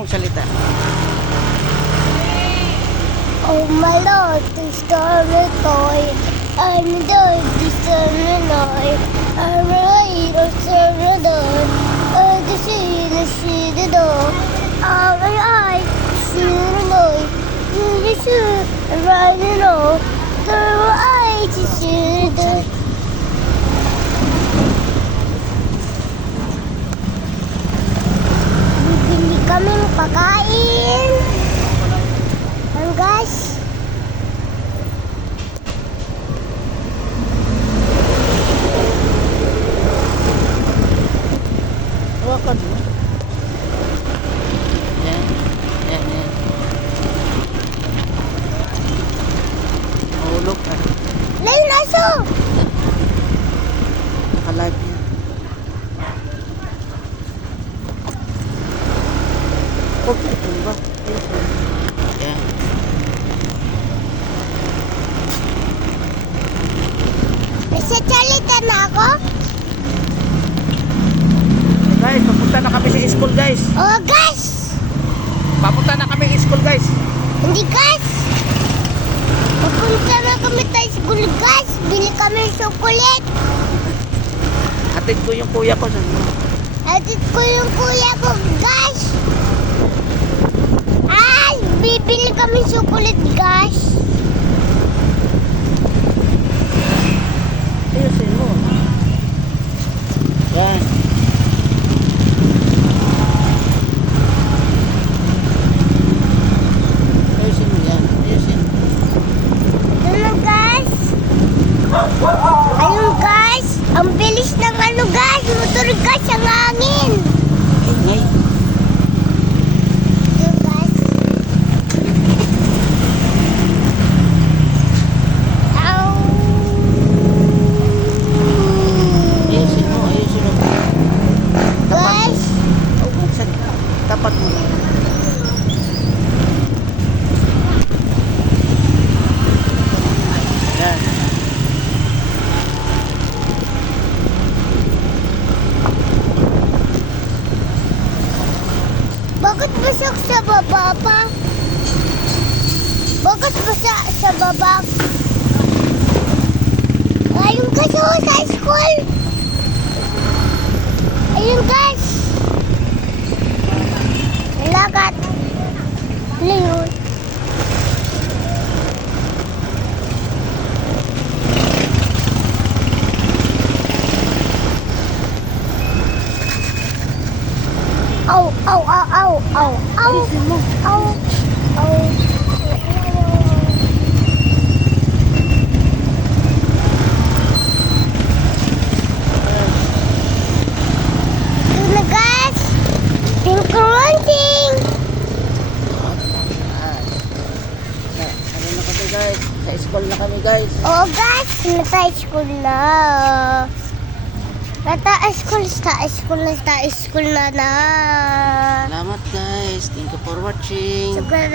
mong salita. Oh my Lord, the storm is going. I'm the Lord, the storm is going. I'm right, the storm is going. The see the door. Oh my eye, see the Lord. You see, I'm riding on. The eye, to see the door. Bibili kaming pagkain. Ang gas. Hawakan mo. Yan. Yan, yan. Mahulog ka. Lain aso. Nakalag niya. Huwag ka tumba. Yan. Nagsasalita na ako? Guys, papunta na kami sa school, guys. Oh, gas. Papunta na kami sa school, guys. Hindi gas. Papunta na kami tayo sa school, gas. Bili kami ng chocolate. Hatid ko yung kuya ko. Atid ko yung kuya ko, gas. Ay, bibili kami ng chocolate, gas. Ayusin mo. Yan. Ayusin mo yan. Ayusin. Ano, gas? Ayun, gas. Ang bilis ng ano, gas. Motor gas ang hangin. Ingay. Ayun, gas. Ow. Ayusin mo. Ayusin mo. Gas. Oh, saan? Tapat mo. Yan. Bakit basag sa baba pa? Bakit basa sa baba? Ayun guys, oh, sa school. Ayun guys. Lagat. Ayun. Au, au, au, au, au, au, au, au. Tuna guys, pink launching. Ano na kami, guys? Sa school na kami, guys. Oh guys, nasa school na. Nasa school na na. Salamat, guys. Thank you for watching. Sugar